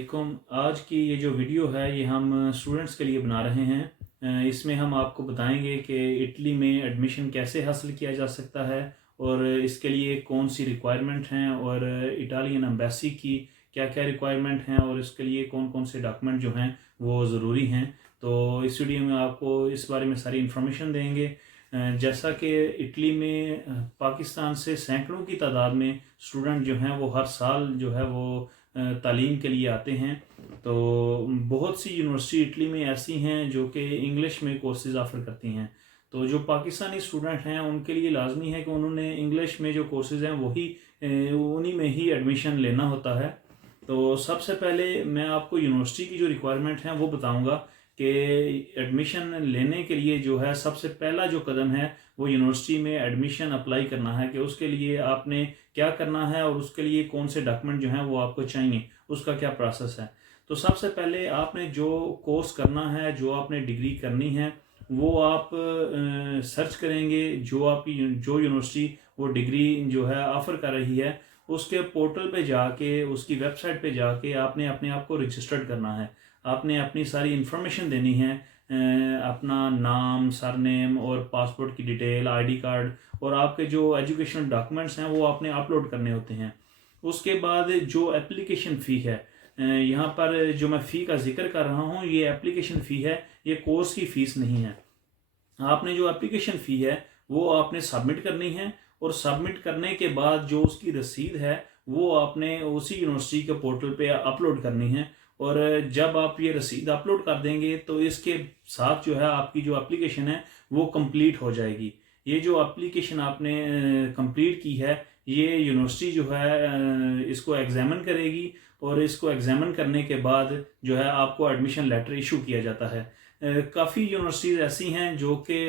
वालेकुम। आज की ये जो वीडियो है ये हम स्टूडेंट्स के लिए बना रहे हैं। इसमें हम आपको बताएंगे कि इटली में एडमिशन कैसे हासिल किया जा सकता है और इसके लिए कौन सी रिक्वायरमेंट हैं और इटालियन एम्बेसी की क्या क्या रिक्वायरमेंट हैं और इसके लिए कौन कौन से डॉक्यूमेंट जो हैं वो ज़रूरी हैं। तो इस वीडियो में आपको इस बारे में सारी इन्फॉर्मेशन देंगे। जैसा कि इटली में पाकिस्तान से सैकड़ों की तादाद में स्टूडेंट जो हैं वो हर साल जो है वो तालीम के लिए आते हैं। तो बहुत सी यूनिवर्सिटी इटली में ऐसी हैं जो कि इंग्लिश में कोर्सेज ऑफ़र करती हैं। तो जो पाकिस्तानी स्टूडेंट हैं उनके लिए लाजमी है कि उन्होंने इंग्लिश में जो कोर्सेज हैं वही उन्हीं में ही एडमिशन लेना होता है। तो सबसे पहले मैं आपको यूनिवर्सिटी की जो रिक्वायरमेंट हैं वो बताऊंगा कि एडमिशन लेने के लिए जो है सबसे पहला जो कदम है वो यूनिवर्सिटी में एडमिशन अप्लाई करना है कि उसके लिए आपने क्या करना है और उसके लिए कौन से डॉक्यूमेंट जो हैं वो आपको चाहिए, उसका क्या प्रोसेस है। तो सबसे पहले आपने जो कोर्स करना है, जो आपने डिग्री करनी है, वो आप सर्च करेंगे जो यूनिवर्सिटी वो डिग्री जो है ऑफ़र कर रही है उसके पोर्टल पे जाके, उसकी वेबसाइट पे जाके आपने अपने आप को रजिस्टर्ड करना है। आपने अपनी सारी इन्फॉर्मेशन देनी है, अपना नाम, सरनेम और पासपोर्ट की डिटेल, आईडी कार्ड और आपके जो एजुकेशनल डॉक्यूमेंट्स हैं वो आपने अपलोड करने होते हैं। उसके बाद जो एप्लीकेशन फ़ी है, यहाँ पर जो मैं फ़ी का जिक्र कर रहा हूँ ये एप्लीकेशन फ़ी है, ये कोर्स की फ़ीस नहीं है। आपने जो एप्लीकेशन फ़ी है वो आपने सबमिट करनी है और सबमिट करने के बाद जो उसकी रसीद है वो आपने उसी यूनिवर्सिटी के पोर्टल पे अपलोड करनी है। और जब आप ये रसीद अपलोड कर देंगे तो इसके साथ जो है आपकी जो एप्लीकेशन है वो कंप्लीट हो जाएगी। ये जो एप्लीकेशन आपने कंप्लीट की है ये यूनिवर्सिटी जो है इसको एग्जामिन करेगी और इसको एग्जामिन करने के बाद जो है आपको एडमिशन लेटर इशू किया जाता है। काफ़ी यूनिवर्सिटीज़ ऐसी हैं जो कि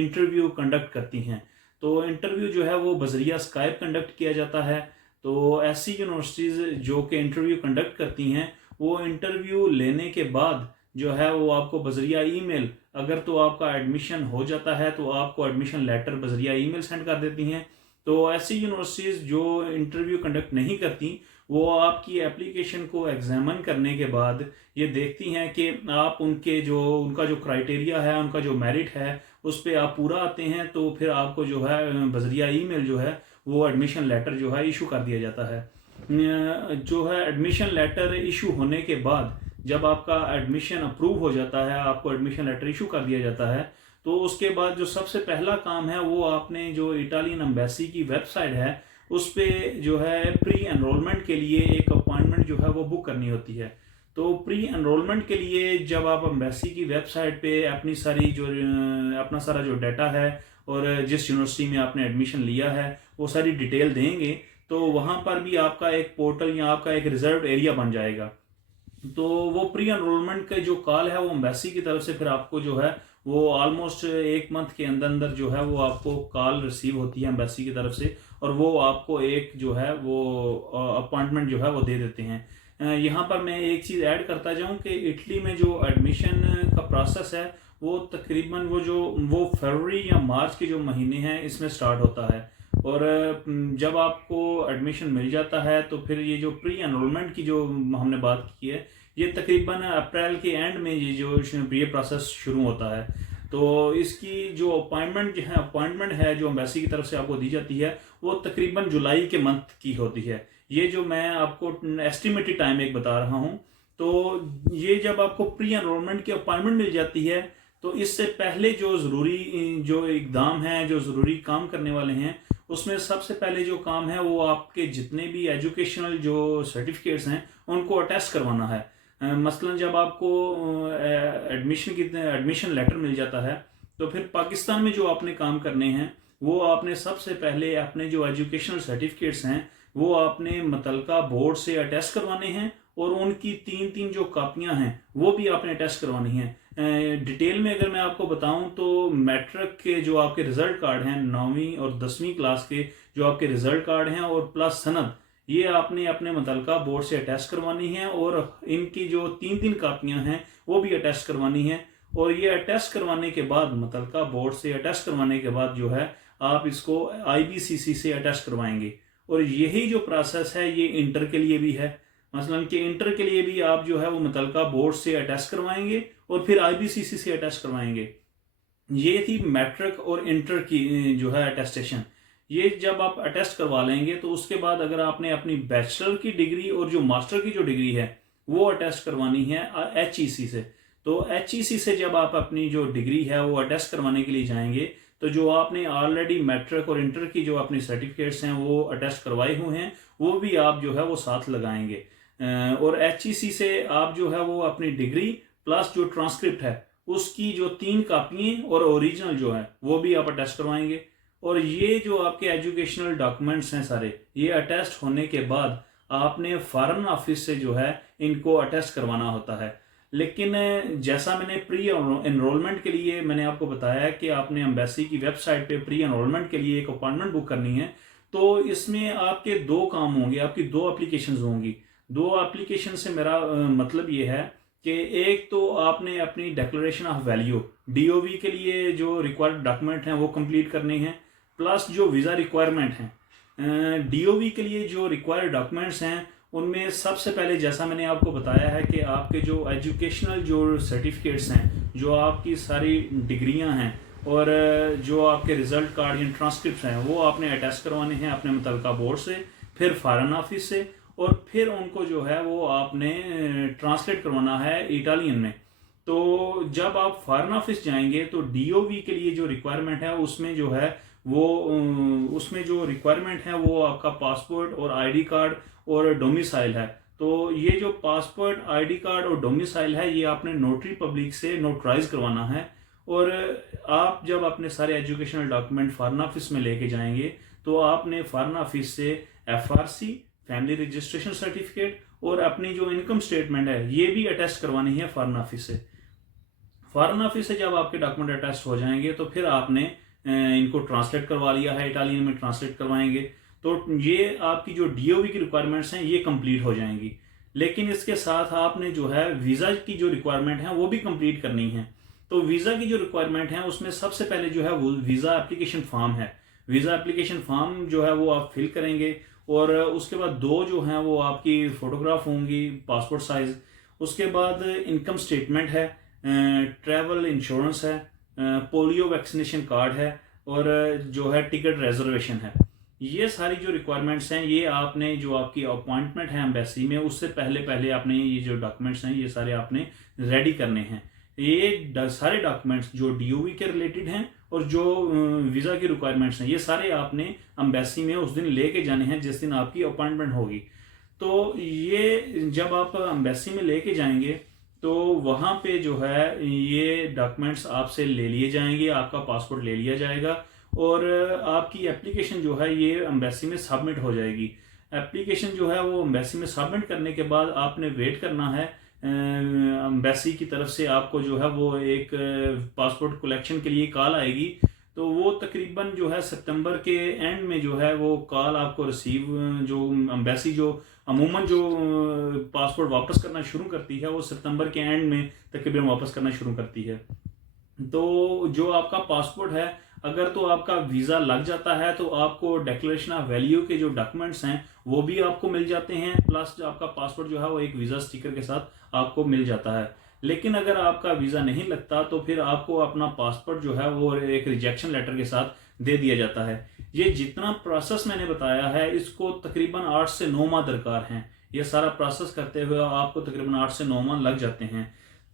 इंटरव्यू कंडक्ट करती हैं। तो इंटरव्यू जो है वो बजरिया स्काइप कंडक्ट किया जाता है। तो ऐसी यूनिवर्सिटीज़ जो कि इंटरव्यू कंडक्ट करती हैं वो इंटरव्यू लेने के बाद जो है वो आपको बजरिया ईमेल, अगर तो आपका एडमिशन हो जाता है तो आपको एडमिशन लेटर बजरिया ईमेल सेंड कर देती हैं। तो ऐसी यूनिवर्सिटीज़ जो इंटरव्यू कंडक्ट नहीं करती वो आपकी एप्लीकेशन को एग्जामिन करने के बाद ये देखती हैं कि आप उनका जो क्राइटेरिया है, उनका जो मेरिट है उस पर आप पूरा आते हैं, तो फिर आपको जो है बजरिया ईमेल जो है वो एडमिशन लेटर जो है इशू कर दिया जाता है। जो है एडमिशन लेटर इशू होने के बाद जब आपका एडमिशन अप्रूव हो जाता है, आपको एडमिशन लेटर इशू कर दिया जाता है, तो उसके बाद जो सबसे पहला काम है वो आपने जो इटालियन एम्बेसी की वेबसाइट है उस पर जो है प्री एनरोलमेंट के लिए एक अपॉइंटमेंट जो है वो बुक करनी होती है। तो प्री एनरोलमेंट के लिए जब आप एम्बेसी की वेबसाइट पे अपना सारा जो डाटा है और जिस यूनिवर्सिटी में आपने एडमिशन लिया है वो सारी डिटेल देंगे तो वहाँ पर भी आपका एक पोर्टल या आपका एक रिजर्व एरिया बन जाएगा। तो वो प्री एनरोलमेंट का जो कॉल है वो एम्बेसी की तरफ से फिर आपको जो है वो ऑलमोस्ट एक मंथ के अंदर अंदर जो है वो आपको कॉल रिसीव होती है एम्बेसी की तरफ से और वो आपको एक जो है वो अपॉइंटमेंट जो है वो दे देते हैं। यहाँ पर मैं एक चीज़ ऐड करता जाऊँ कि इटली में जो एडमिशन का प्रोसेस है वो तकरीबन वो फरवरी या मार्च के जो महीने हैं इसमें स्टार्ट होता है। और जब आपको एडमिशन मिल जाता है तो फिर ये जो प्री एनरोलमेंट की जो हमने बात की है ये तकरीबन अप्रैल के एंड में ये प्रोसेस शुरू होता है। तो इसकी जो अपॉइंटमेंट है जो एम्बेसी की तरफ से आपको दी जाती है वो तकरीबन जुलाई के मंथ की होती है। ये जो मैं आपको एस्टिमेटेड टाइम एक बता रहा हूँ। तो ये जब आपको प्री एनरोलमेंट की अपॉइंटमेंट मिल जाती है तो इससे पहले जो ज़रूरी जो इकदाम हैं, जो ज़रूरी काम करने वाले हैं, उसमें सबसे पहले जो काम है वो आपके जितने भी एजुकेशनल जो सर्टिफिकेट्स हैं उनको अटेस्ट करवाना है। मसलन जब आपको एडमिशन लेटर मिल जाता है तो फिर पाकिस्तान में जो आपने काम करने हैं वो आपने सबसे पहले अपने जो एजुकेशनल सर्टिफिकेट्स हैं वो आपने मुतलका बोर्ड से अटेस्ट करवाने हैं और उनकी तीन जो कापियां हैं वो भी आपने अटेस्ट करवानी हैं। डिटेल में अगर मैं आपको बताऊं तो मैट्रिक के जो आपके रिजल्ट कार्ड हैं 9वीं और 10वीं क्लास के जो आपके रिजल्ट कार्ड हैं और प्लस सनद, ये आपने अपने मुतलका बोर्ड से अटैच करवानी है और इनकी जो तीन कापियां हैं वो भी अटैच करवानी है। और ये अटैच करवाने के बाद मुतलका बोर्ड से अटैच करवाने के बाद जो है आप इसको IBCC से अटैच करवाएंगे। और यही जो प्रोसेस है ये इंटर के लिए भी है। मसलन कि इंटर के लिए भी आप जो है वो मुतलका बोर्ड से अटेस्ट करवाएंगे और फिर IBCC से अटेस्ट करवाएंगे। ये थी मैट्रिक और इंटर की जो है अटेस्टेशन। ये जब आप अटेस्ट करवा लेंगे तो उसके बाद अगर आपने अपनी बैचलर की डिग्री और जो मास्टर की जो डिग्री है वो अटेस्ट करवानी है HEC से, तो HEC से जब आप अपनी जो डिग्री है वो अटेस्ट करवाने के लिए जाएंगे तो जो आपने ऑलरेडी मैट्रिक और इंटर की जो अपनी सर्टिफिकेट्स हैं वो अटेस्ट करवाए हुए हैं वो भी आप जो है वो साथ लगाएंगे। और HEC से आप जो है वो अपनी डिग्री प्लस जो ट्रांसक्रिप्ट है उसकी जो 3 कापियाँ और ओरिजिनल जो है वो भी आप अटेस्ट करवाएंगे। और ये जो आपके एजुकेशनल डॉक्यूमेंट्स हैं सारे, ये अटेस्ट होने के बाद आपने फॉरेन ऑफिस से जो है इनको अटेस्ट करवाना होता है। लेकिन जैसा मैंने प्री एनरोलमेंट के लिए मैंने आपको बताया कि आपने एम्बेसी की वेबसाइट पे प्री एनरोलमेंट के लिए एक अपॉइंटमेंट बुक करनी है, तो इसमें आपके 2 काम होंगे, आपकी 2 एप्लीकेशंस होंगी। 2 एप्लीकेशन से मेरा मतलब ये है कि एक तो आपने अपनी डिक्लेरेशन ऑफ वैल्यू DOV के लिए जो रिक्वायर्ड डॉक्यूमेंट हैं वो कंप्लीट करने हैं, प्लस जो वीज़ा रिक्वायरमेंट हैं। DOV के लिए जो रिक्वायर्ड डॉक्यूमेंट्स हैं उनमें सबसे पहले जैसा मैंने आपको बताया है कि आपके जो एजुकेशनल जो सर्टिफिकेट्स हैं, जो आपकी सारी डिग्रियां हैं और जो आपके रिजल्ट कार्ड या ट्रांसक्रिप्ट हैं वो आपने अटेस्ट करवाने हैं अपने मुतलका बोर्ड से, फिर फॉरेन ऑफिस से, और फिर उनको जो है वो आपने ट्रांसलेट करवाना है इटालियन में। तो जब आप फॉरेन ऑफिस जाएंगे तो DOV के लिए जो रिक्वायरमेंट है उसमें जो है वो उसमें जो रिक्वायरमेंट है वो आपका पासपोर्ट और ID कार्ड और डोमिसाइल है। तो ये जो पासपोर्ट, ID कार्ड और डोमिसाइल है ये आपने नोटरी पब्लिक से नोटराइज करवाना है। और आप जब अपने सारे एजुकेशनल डॉक्यूमेंट फॉरेन ऑफिस में लेके जाएंगे तो आपने फॉरेन ऑफिस से FRC, फैमिली रजिस्ट्रेशन सर्टिफिकेट और अपनी जो इनकम स्टेटमेंट है ये भी अटेस्ट करवानी है फॉरेन ऑफिस से। फॉरेन ऑफिस से जब आपके डॉक्यूमेंट अटेस्ट हो जाएंगे तो फिर आपने इनको ट्रांसलेट करवा लिया है, इटालियन में ट्रांसलेट करवाएंगे, तो ये आपकी जो DOV की रिक्वायरमेंट्स हैं ये कंप्लीट हो जाएंगी। लेकिन इसके साथ आपने जो है वीज़ा की जो रिक्वायरमेंट है वो भी कंप्लीट करनी है। तो वीज़ा की जो रिक्वायरमेंट है उसमें सबसे पहले जो है वो वीज़ा एप्लीकेशन फॉर्म है। वीज़ा एप्लीकेशन फॉर्म जो है वो आप फिल करेंगे और उसके बाद 2 जो हैं वो आपकी फ़ोटोग्राफ होंगी पासपोर्ट साइज़। उसके बाद इनकम स्टेटमेंट है, ट्रैवल इंश्योरेंस है, पोलियो वैक्सीनेशन कार्ड है और जो है टिकट रिजर्वेशन है। ये सारी जो रिक्वायरमेंट्स हैं ये आपने जो आपकी अपॉइंटमेंट है एम्बेसी में उससे पहले आपने ये जो डॉक्यूमेंट्स हैं ये सारे आपने रेडी करने हैं। ये सारे डॉक्यूमेंट्स जो DOV के रिलेटेड हैं और जो वीज़ा की रिक्वायरमेंट्स हैं ये सारे आपने एम्बेसी में उस दिन लेके जाने हैं जिस दिन आपकी अपॉइंटमेंट होगी। तो ये जब आप एम्बेसी में लेके जाएंगे तो वहाँ पे जो है ये डॉक्यूमेंट्स आपसे ले लिए जाएंगे, आपका पासपोर्ट ले लिया जाएगा और आपकी एप्लीकेशन जो है ये एम्बेसी में सबमिट हो जाएगी। एप्लीकेशन जो है वो एम्बेसी में सबमिट करने के बाद आपने वेट करना है एम्बेसी की तरफ से आपको जो है वो एक पासपोर्ट कलेक्शन के लिए कॉल आएगी। तो वो तकरीबन जो है सितंबर के एंड में जो है वो कॉल आपको रिसीव, जो एम्बेसी जो अमूमन जो पासपोर्ट वापस करना शुरू करती है वो सितंबर के एंड में तकरीबन वापस करना शुरू करती है। तो जो आपका पासपोर्ट है अगर तो आपका वीज़ा लग जाता है तो आपको डिक्लेरेशन ऑफ वैल्यू के जो डॉक्यूमेंट्स हैं वो भी आपको मिल जाते हैं, प्लस आपका पासपोर्ट जो है वो एक वीज़ा स्टिकर के साथ आपको मिल जाता है। लेकिन अगर आपका वीज़ा नहीं लगता तो फिर आपको अपना पासपोर्ट जो है वो एक रिजेक्शन लेटर के साथ दे दिया जाता है। ये जितना प्रोसेस मैंने बताया है इसको तकरीबन 8 से 9 माह दरकार हैं। ये सारा प्रोसेस करते हुए आपको तकरीबन 8 से 9 माह लग जाते हैं।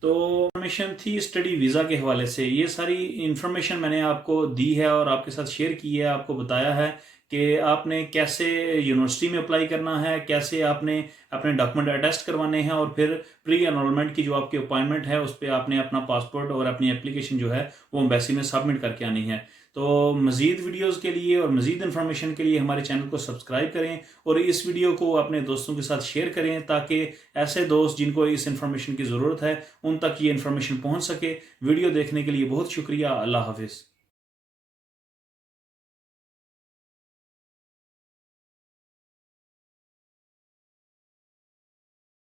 तो इन्फॉर्मेशन थी स्टडी वीज़ा के हवाले से, ये सारी इन्फॉर्मेशन मैंने आपको दी है और आपके साथ शेयर की है। आपको बताया है कि आपने कैसे यूनिवर्सिटी में अप्लाई करना है, कैसे आपने अपने डॉक्यूमेंट अटेस्ट करवाने हैं और फिर प्री एनरोलमेंट की जो आपकी अपॉइंटमेंट है उस पर आपने अपना पासपोर्ट और अपनी एप्लीकेशन जो है वो एम्बेसी में सबमिट करके आनी है। तो मज़ीद वीडियोस के लिए और मज़ीद इन्फॉर्मेशन के लिए हमारे चैनल को सब्सक्राइब करें और इस वीडियो को अपने दोस्तों के साथ शेयर करें ताकि ऐसे दोस्त जिनको इस इन्फॉर्मेशन की ज़रूरत है उन तक ये इन्फॉर्मेशन पहुंच सके। वीडियो देखने के लिए बहुत शुक्रिया। अल्लाह हाफिज़।